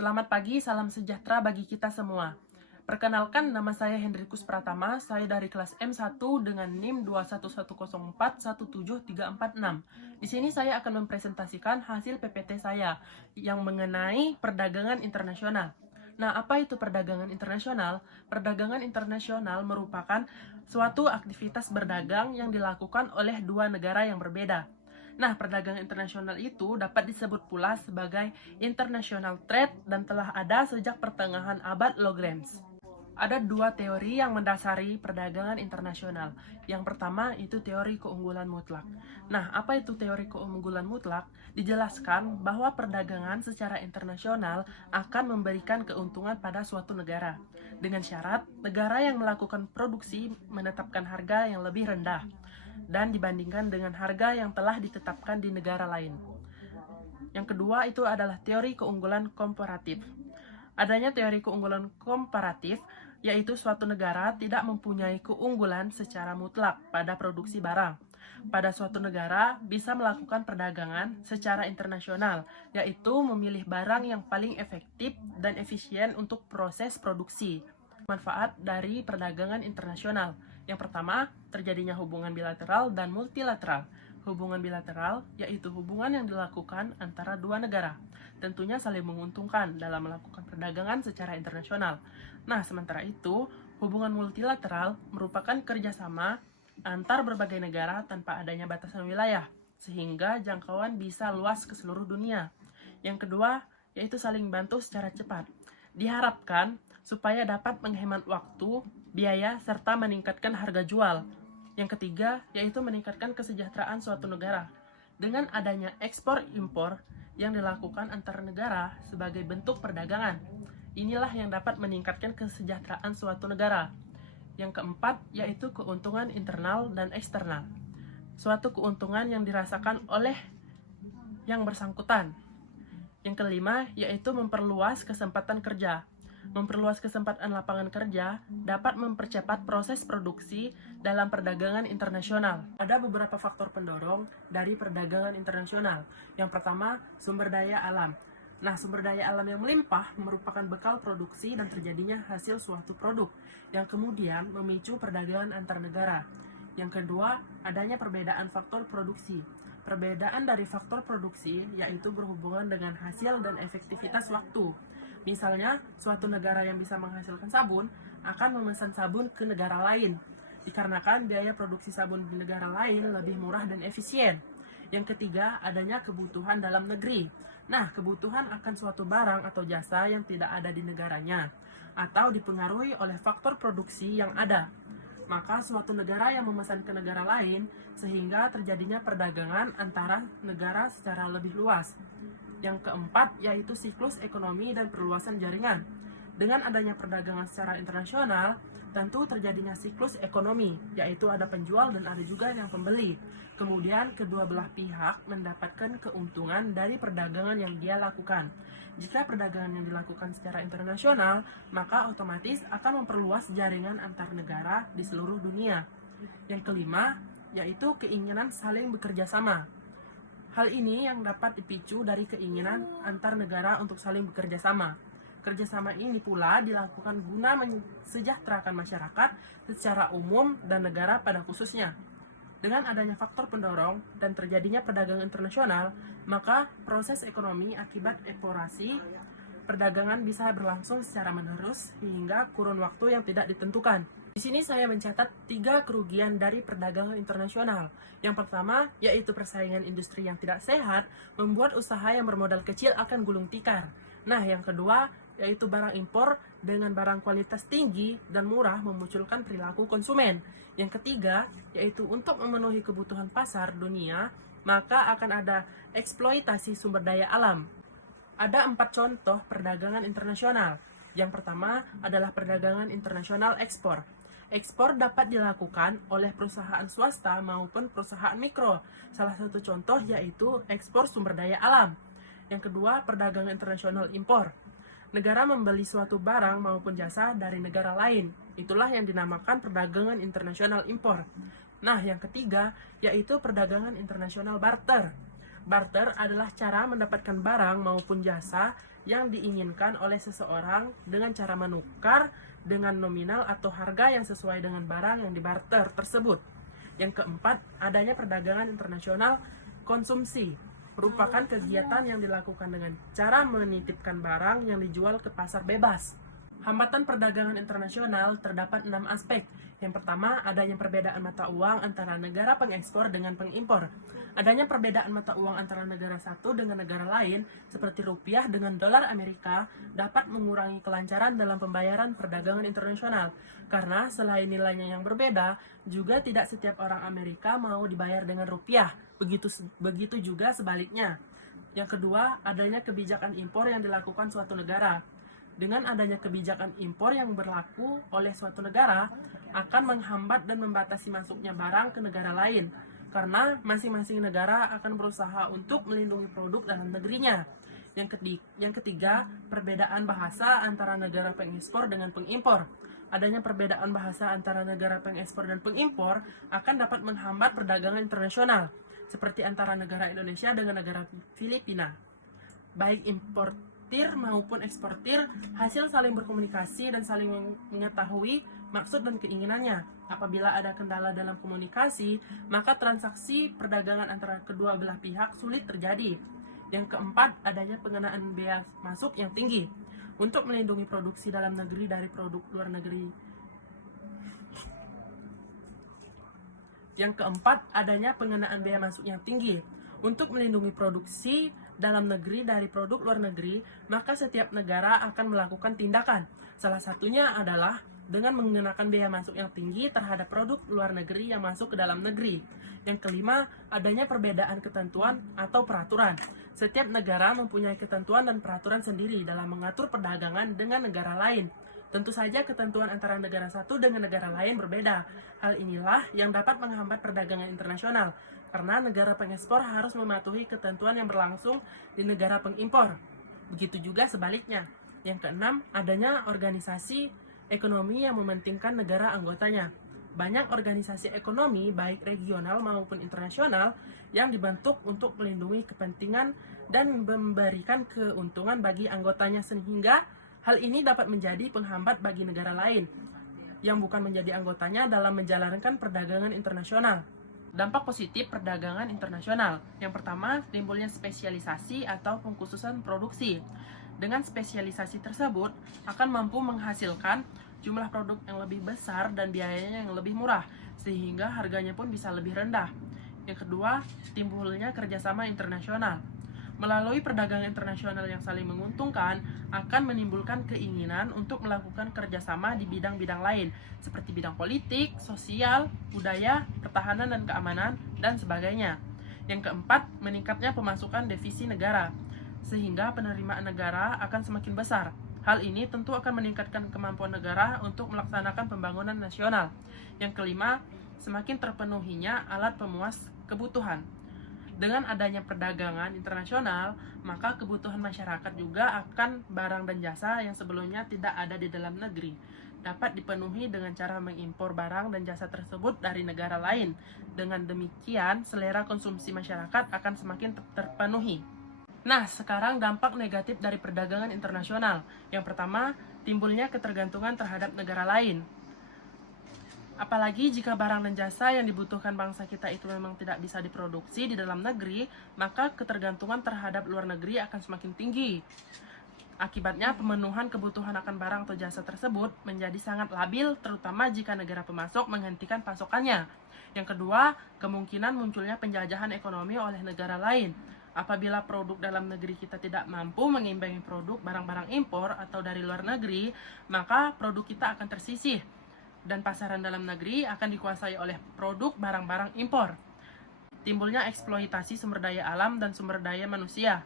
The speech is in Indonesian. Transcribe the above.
Selamat pagi, salam sejahtera bagi kita semua. Perkenalkan, nama saya Hendrikus Pratama, saya dari kelas M1 dengan NIM 211041736. Di sini saya akan mempresentasikan hasil PPT saya yang mengenai perdagangan internasional. Nah, apa itu perdagangan internasional? Perdagangan internasional merupakan suatu aktivitas berdagang yang dilakukan oleh dua negara yang berbeda. Nah, perdagangan internasional itu dapat disebut pula sebagai international trade dan telah ada sejak pertengahan abad Logrange. Ada dua teori yang mendasari perdagangan internasional. Yang pertama itu teori keunggulan mutlak. Nah, apa itu teori keunggulan mutlak? Dijelaskan bahwa perdagangan secara internasional akan memberikan keuntungan pada suatu negara. Dengan syarat, negara yang melakukan produksi menetapkan harga yang lebih rendah dan dibandingkan dengan harga yang telah ditetapkan di negara lain. Yang kedua itu adalah teori keunggulan komparatif. Adanya teori keunggulan komparatif yaitu suatu negara tidak mempunyai keunggulan secara mutlak pada produksi barang. Pada suatu negara bisa melakukan perdagangan secara internasional, yaitu memilih barang yang paling efektif dan efisien untuk proses produksi. Manfaat dari perdagangan internasional. Yang pertama, terjadinya hubungan bilateral dan multilateral. Hubungan bilateral yaitu hubungan yang dilakukan antara dua negara. Tentunya saling menguntungkan dalam melakukan perdagangan secara internasional. Nah, sementara itu, hubungan multilateral merupakan kerjasama antar berbagai negara tanpa adanya batasan wilayah, sehingga jangkauan bisa luas ke seluruh dunia. Yang kedua, yaitu saling bantu secara cepat. Diharapkan supaya dapat menghemat waktu, biaya, serta meningkatkan harga jual. Yang ketiga, yaitu meningkatkan kesejahteraan suatu negara. Dengan adanya ekspor-impor yang dilakukan antar negara sebagai bentuk perdagangan, inilah yang dapat meningkatkan kesejahteraan suatu negara. Yang keempat, yaitu keuntungan internal dan eksternal. Suatu keuntungan yang dirasakan oleh yang bersangkutan. Yang kelima, yaitu memperluas kesempatan kerja. Memperluas kesempatan lapangan kerja dapat mempercepat proses produksi dalam perdagangan internasional. Ada beberapa faktor pendorong dari perdagangan internasional. Yang pertama, sumber daya alam. Nah, sumber daya alam yang melimpah merupakan bekal produksi dan terjadinya hasil suatu produk, yang kemudian memicu perdagangan antar negara. Yang kedua, adanya perbedaan faktor produksi. Perbedaan dari faktor produksi yaitu berhubungan dengan hasil dan efektivitas waktu. Misalnya, suatu negara yang bisa menghasilkan sabun akan memesan sabun ke negara lain, dikarenakan biaya produksi sabun di negara lain lebih murah dan efisien. Yang ketiga, adanya kebutuhan dalam negeri. Nah, kebutuhan akan suatu barang atau jasa yang tidak ada di negaranya, atau dipengaruhi oleh faktor produksi yang ada. Maka suatu negara yang memesan ke negara lain, sehingga terjadinya perdagangan antara negara secara lebih luas. Yang keempat, yaitu siklus ekonomi dan perluasan jaringan. Dengan adanya perdagangan secara internasional, tentu terjadinya siklus ekonomi, yaitu ada penjual dan ada juga yang pembeli. Kemudian kedua belah pihak mendapatkan keuntungan dari perdagangan yang dia lakukan. Jika perdagangan yang dilakukan secara internasional, maka otomatis akan memperluas jaringan antar negara di seluruh dunia. Yang kelima, yaitu keinginan saling bekerja sama. Hal ini yang dapat dipicu dari keinginan antar negara untuk saling bekerja sama. Kerjasama ini pula dilakukan guna mensejahterakan masyarakat secara umum dan negara pada khususnya. Dengan adanya faktor pendorong dan terjadinya perdagangan internasional, maka proses ekonomi akibat eksplorasi perdagangan bisa berlangsung secara menerus hingga kurun waktu yang tidak ditentukan. Di sini saya mencatat 3 kerugian dari perdagangan internasional. Yang pertama, yaitu persaingan industri yang tidak sehat, membuat usaha yang bermodal kecil akan gulung tikar. Nah, yang kedua, yaitu barang impor dengan barang kualitas tinggi dan murah memunculkan perilaku konsumen. Yang ketiga, yaitu untuk memenuhi kebutuhan pasar dunia, maka akan ada eksploitasi sumber daya alam. Ada 4 contoh perdagangan internasional. Yang pertama adalah perdagangan internasional ekspor. Ekspor dapat dilakukan oleh perusahaan swasta maupun perusahaan mikro. Salah satu contoh yaitu ekspor sumber daya alam. Yang kedua, perdagangan internasional impor. Negara membeli suatu barang maupun jasa dari negara lain. Itulah yang dinamakan perdagangan internasional impor. Nah, yang ketiga yaitu perdagangan internasional barter. Barter adalah cara mendapatkan barang maupun jasa yang diinginkan oleh seseorang dengan cara menukar dengan nominal atau harga yang sesuai dengan barang yang dibarter tersebut. Yang keempat, adanya perdagangan internasional konsumsi, merupakan kegiatan yang dilakukan dengan cara menitipkan barang yang dijual ke pasar bebas. Hambatan perdagangan internasional terdapat 6 aspek. Yang pertama, adanya perbedaan mata uang antara negara pengekspor dengan pengimpor. Adanya perbedaan mata uang antara negara satu dengan negara lain, seperti rupiah dengan dolar Amerika, dapat mengurangi kelancaran dalam pembayaran perdagangan internasional. Karena selain nilainya yang berbeda, juga tidak setiap orang Amerika mau dibayar dengan rupiah. Begitu juga sebaliknya. Yang kedua, adanya kebijakan impor yang dilakukan suatu negara. Dengan adanya kebijakan impor yang berlaku oleh suatu negara, akan menghambat dan membatasi masuknya barang ke negara lain, karena masing-masing negara akan berusaha untuk melindungi produk dalam negerinya. Yang ketiga, perbedaan bahasa antara negara pengekspor dengan pengimpor. Adanya perbedaan bahasa antara negara pengekspor dan pengimpor akan dapat menghambat perdagangan internasional, seperti antara negara Indonesia dengan negara Filipina. Baik importir maupun eksportir hasil saling berkomunikasi dan saling mengetahui maksud dan keinginannya. Apabila ada kendala dalam komunikasi, maka transaksi perdagangan antara kedua belah pihak sulit terjadi. Yang keempat, adanya pengenaan bea masuk yang tinggi untuk melindungi produksi dalam negeri dari produk luar negeri. Yang keempat, adanya pengenaan bea masuk yang tinggi untuk melindungi produksi dalam negeri dari produk luar negeri, maka setiap negara akan melakukan tindakan. Salah satunya adalah dengan mengenakan bea masuk yang tinggi terhadap produk luar negeri yang masuk ke dalam negeri. Yang kelima, adanya perbedaan ketentuan atau peraturan. Setiap negara mempunyai ketentuan dan peraturan sendiri dalam mengatur perdagangan dengan negara lain. Tentu saja ketentuan antara negara satu dengan negara lain berbeda. Hal inilah yang dapat menghambat perdagangan internasional, karena negara pengekspor harus mematuhi ketentuan yang berlangsung di negara pengimpor. Begitu juga sebaliknya. Yang keenam, adanya organisasi ekonomi yang mementingkan negara anggotanya. Banyak organisasi ekonomi, baik regional maupun internasional, yang dibentuk untuk melindungi kepentingan dan memberikan keuntungan bagi anggotanya, sehingga hal ini dapat menjadi penghambat bagi negara lain yang bukan menjadi anggotanya dalam menjalankan perdagangan internasional. Dampak positif perdagangan internasional. Yang pertama, timbulnya spesialisasi atau pengkhususan produksi. Dengan spesialisasi tersebut, akan mampu menghasilkan jumlah produk yang lebih besar dan biayanya yang lebih murah, sehingga harganya pun bisa lebih rendah. Yang kedua, timbulnya kerjasama internasional. Melalui perdagangan internasional yang saling menguntungkan, akan menimbulkan keinginan untuk melakukan kerjasama di bidang-bidang lain, seperti bidang politik, sosial, budaya, pertahanan dan keamanan, dan sebagainya. Yang keempat, meningkatnya pemasukan devisa negara, sehingga penerimaan negara akan semakin besar. Hal ini tentu akan meningkatkan kemampuan negara untuk melaksanakan pembangunan nasional. Yang kelima, semakin terpenuhinya alat pemuas kebutuhan. Dengan adanya perdagangan internasional, maka kebutuhan masyarakat juga akan barang dan jasa yang sebelumnya tidak ada di dalam negeri dapat dipenuhi dengan cara mengimpor barang dan jasa tersebut dari negara lain. Dengan demikian, selera konsumsi masyarakat akan semakin terpenuhi. Nah, sekarang dampak negatif dari perdagangan internasional. Yang pertama, timbulnya ketergantungan terhadap negara lain. Apalagi jika barang dan jasa yang dibutuhkan bangsa kita itu memang tidak bisa diproduksi di dalam negeri, maka ketergantungan terhadap luar negeri akan semakin tinggi. Akibatnya, pemenuhan kebutuhan akan barang atau jasa tersebut menjadi sangat labil, terutama jika negara pemasok menghentikan pasokannya. Yang kedua, kemungkinan munculnya penjajahan ekonomi oleh negara lain. Apabila produk dalam negeri kita tidak mampu mengimbangi produk barang-barang impor atau dari luar negeri, maka produk kita akan tersisih dan pasaran dalam negeri akan dikuasai oleh produk barang-barang impor. Timbulnya eksploitasi sumber daya alam dan sumber daya manusia.